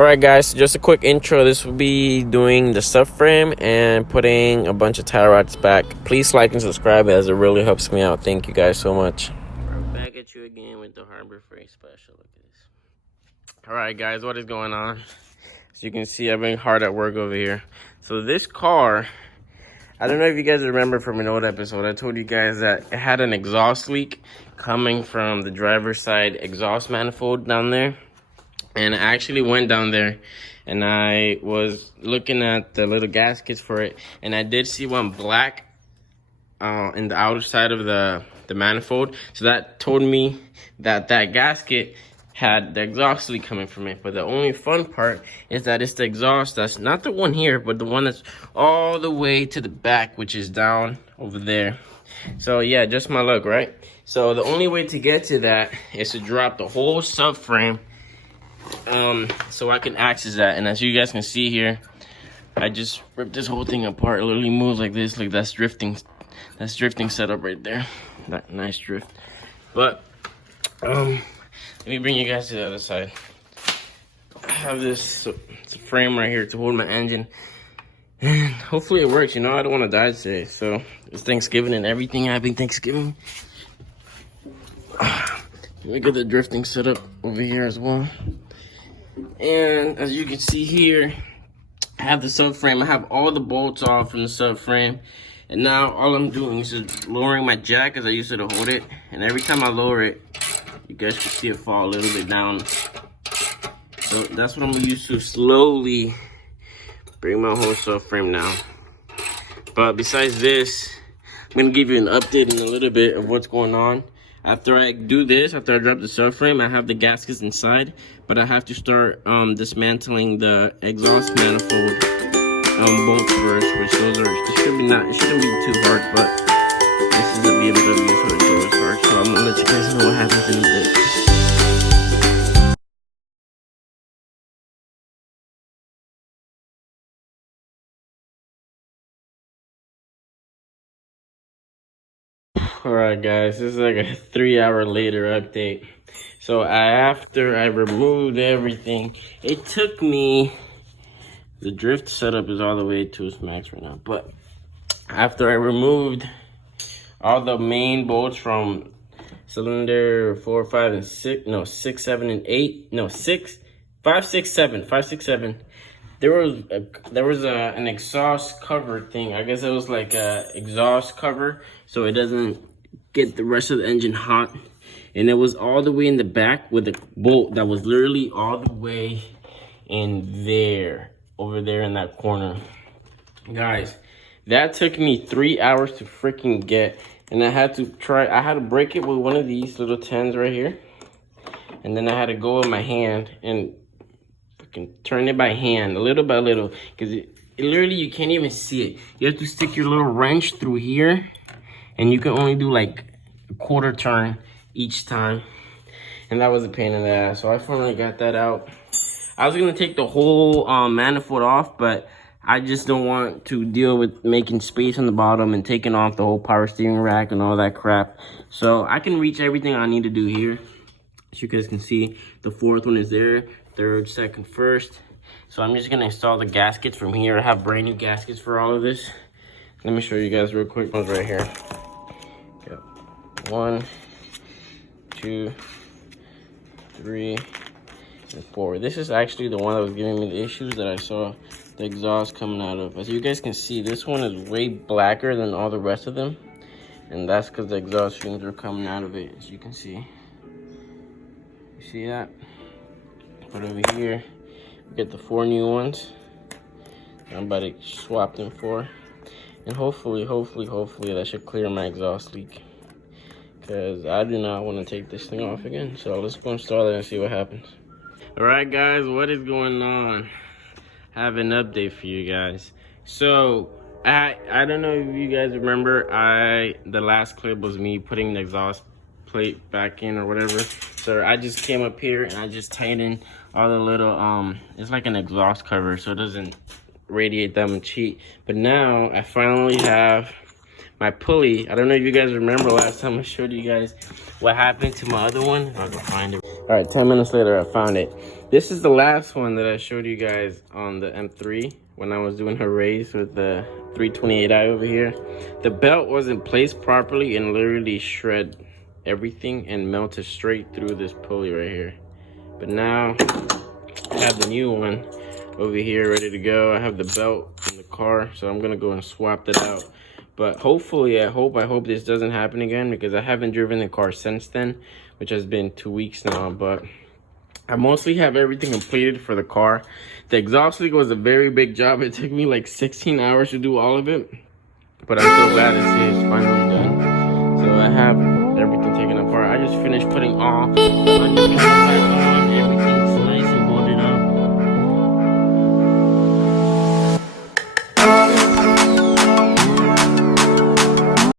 Alright guys, so just a quick intro. This will be doing the subframe and putting a bunch of tie rods back. Please like and subscribe as it really helps me out. Thank you guys so much. We're back at you again with the Harbor Freight special. Look at this. Alright guys, what is going on? As you can see, I've been hard at work over here. So this car, I don't know if you guys remember from an old episode, I told you guys that it had an exhaust leak coming from the driver's side exhaust manifold down there. And I actually went down there and I was looking at the little gaskets for it, and I did see one black in the outer side of the manifold. So that told me that that gasket had the exhaust leak coming from it. But the only fun part is that it's the exhaust that's not the one here, but the one that's all the way to the back, which is down over there. So yeah, just my luck, right? So the only way to get to that is to drop the whole subframe so I can access that. And as you guys can see here, I just ripped this whole thing apart. It literally moves like this. Like that's drifting setup right there. That nice drift. But let me bring you guys to the other side. I have this frame right here to hold my engine, and hopefully it works. You know, I don't want to die today, so it's Thanksgiving and everything. Happy Thanksgiving. We got the drifting setup over here as well. And as you can see here, I have the subframe. I have all the bolts off from the subframe. And now all I'm doing is just lowering my jack as I used it to hold it. And every time I lower it, you guys can see it fall a little bit down. So that's what I'm gonna use to slowly bring my whole subframe down. But besides this, I'm gonna give you an update in a little bit of what's going on. After I do this, after I drop the subframe, I have the gaskets inside, but I have to start dismantling the exhaust manifold bolts first, which those are, it shouldn't be too hard, but this is a BMW, so it's always hard. So I'm gonna let you guys know what happens in a bit. Alright guys, this is like a 3-hour later update. So after I removed everything, it took me, the drift setup is all the way to its max right now, but after I removed all the main bolts from cylinder 4, 5, and 6, no, 6, 7, and 8, no, 6, 5, 6, 7, 5, 6, 7. There was an exhaust cover thing. I guess it was like a exhaust cover, so it doesn't get the rest of the engine hot. And it was all the way in the back with a bolt that was literally all the way in there, over there in that corner. Guys, that took me 3 hours to freaking get, and I had to break it with one of these little tens right here. And then I had to go with my hand and turn it by hand, little by little, because it literally, you can't even see it. You have to stick your little wrench through here, and you can only do like a quarter turn each time, and that was a pain in the ass. So I finally got that out. I was gonna take the whole manifold off, but I just don't want to deal with making space on the bottom and taking off the whole power steering rack and all that crap. So I can reach everything I need to do here. As you guys can see, the fourth one is there, third, second, first. So I'm just gonna install the gaskets from here. I have brand new gaskets for all of this. Let me show you guys real quick. One's right here. Got 1, 2, 3, and 4. This is actually the one that was giving me the issues that I saw the exhaust coming out of. As you guys can see, this one is way blacker than all the rest of them, and that's because the exhaust fumes are coming out of it, as you can see. You see that? But over here, we get the 4 new ones. I'm about to swap them for, and hopefully that should clear my exhaust leak, because I do not want to take this thing off again. So let's go install it and see what happens. All right guys, what is going on? I have an update for you guys. So I don't know if you guys remember, the last clip was me putting the exhaust plate back in or whatever. So I just came up here and I just tightened all the little it's like an exhaust cover, so it doesn't radiate that much heat. But now I finally have my pulley. I don't know if you guys remember last time I showed you guys what happened to my other one. I'll go find it. All right, 10 minutes later, I found it. This is the last one that I showed you guys on the M3 when I was doing her race with the 328i over here. The belt wasn't placed properly and literally shred everything and melted straight through this pulley right here. But now I have the new one over here ready to go. I have the belt in the car, so I'm gonna go and swap that out. But hopefully, I hope this doesn't happen again, because I haven't driven the car since then, which has been 2 weeks now. But I mostly have everything completed for the car. The exhaust leak was a very big job. It took me like 16 hours to do all of it, but I'm so glad to see it's finally done. So I have everything taken apart. I just finished putting all the undercarriage back on.